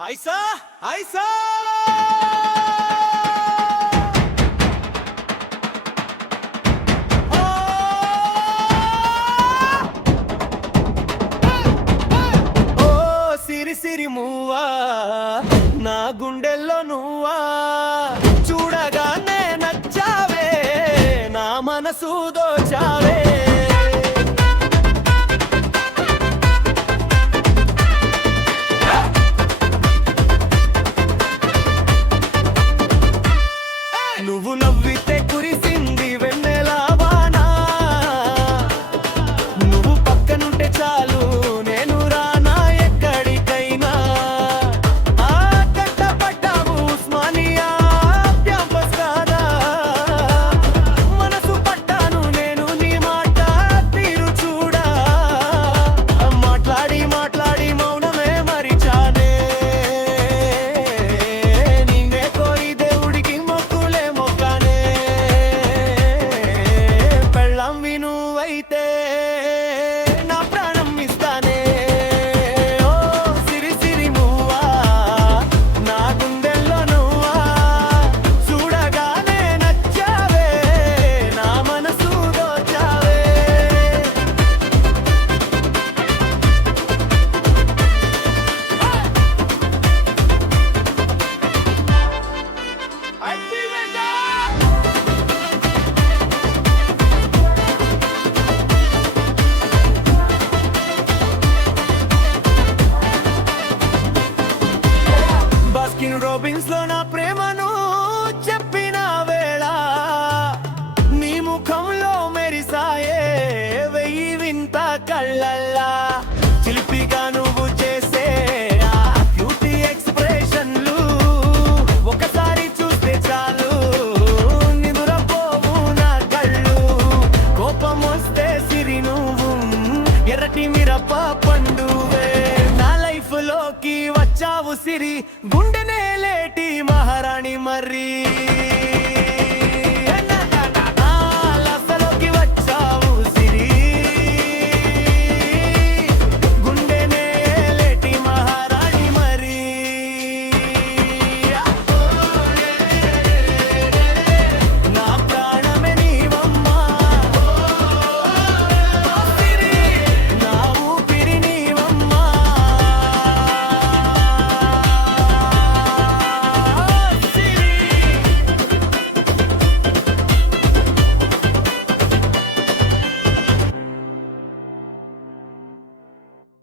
ఐసా ఐసా ఓ సిరి సిరి మూవా నా గుండెల్లో నువ్వా చూడగానే నచ్చావే నా మనసు దోచావే నువ్వు నవ్వితే కురిసింది వెన్నెల వాన నువ్వు పక్కనుంటే చాలు నేను రానా ఎక్కడికైనా ఆ కట్టపడ్డావు ఉస్మానియా క్యాంపస్ కాదా మనసు పట్టాను నేను నీ మాట తీరు చూడా మాట్లాడి మాట్లాడి మౌనమే మరిచానే నిన్నే కోరి దేవుడికి మొక్కులే మొక్కనే పెళ్ళాం వినువైతే నా ప్రాణం ఇస్తానే ఓ సిరి సిరి మువ్వా నా గుండెల్లో నువ్వా చూడగానే నచ్చావే నా మనసు దోచావే బాస్కిన్ రోబిన్స్ లో నా ప్రేమను చెప్పిన వేళ నీ ముఖంలో మెరిసాయే వెయ్యి వింత కళ్ళల్లా చిలిపిగా నువ్వు చేసే ఆ బ్యూటీ ఎక్స్ప్రెషన్లు ఒకసారి చూస్తే చాలు నిదురపోవు నా కళ్ళు కోపం వస్తే సిరి నువ్వు ఎర్రటి మిరప పండువే నా లైఫ్ లోకి వచ్చావు సిరి గుండెనే